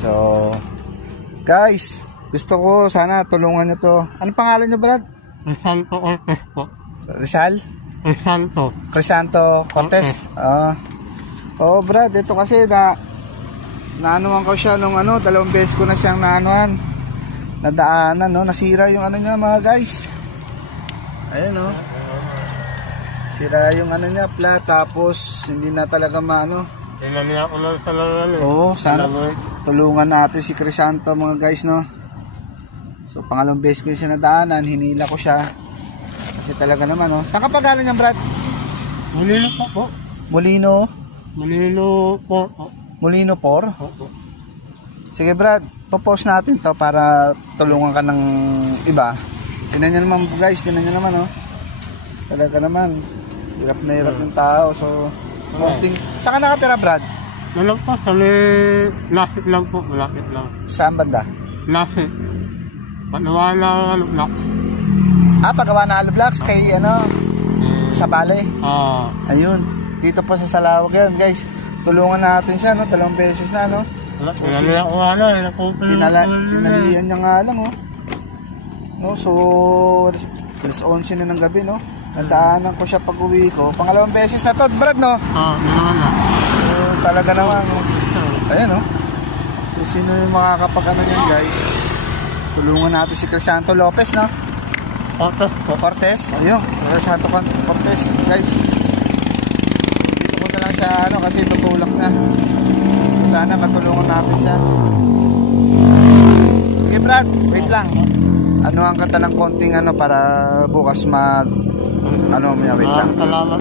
So, guys, gusto ko sana tulungan nyo to. Anong pangalan nyo, Brad? Crisanto Cortez po. Rizal? Crisanto. Crisanto Cortez? Oo, Brad, ito kasi naanuhan ko siya nung 2 beses ko na siyang nadaanan, no? Nasira yung niya, mga guys. Ayan, no? Sira yung niya, flat, tapos hindi na talaga Tinaniya ko lang sa lalan eh. Oo, sana tulungan natin si Crisanto, mga guys, no? So, pangalawang beses ko siya nadaanan, hinila ko siya. Kasi talaga naman, no? Saan ka pa galing yan, Brad? Molino po. Molino? Molino po. Molino 4? Opo. Sige, Brad, popost natin to para tulungan ka ng iba. Tingnan nyo naman, guys, tingnan nyo naman, no? Talaga naman, hirap na hirap ng tao. So, saan ka nakatira, Brad? Walang po, sa Lasik lang po, malapit lang. Saan banda? Lasik. Panawa na block. Pagawa na Blocks kay sa Bale. Ayun, dito po sa Salawag yan, guys. Tulungan natin siya, no? 2 beses na, no? Tinaniya ko nga lang, Tinalian niya nga lang, oh. No, so, alas 11 na ng gabi, no? Nadaanan ko siya pag uwi ko. Pangalawang beses na to, Brad, no? naman na. So, talaga naman, no? Ayan, no? So, sino yung makakapag niyan, guys? Tulungan natin si Crisanto Lopez, no? Cortez po. Cortez, ayun, Crisanto Cortez, guys. Dito ko na lang siya, kasi tutulak na. Sana matulungan natin siya. Sige, Brad, wait lang. Ang kanta ng konting para bukas wait lang. Salamat.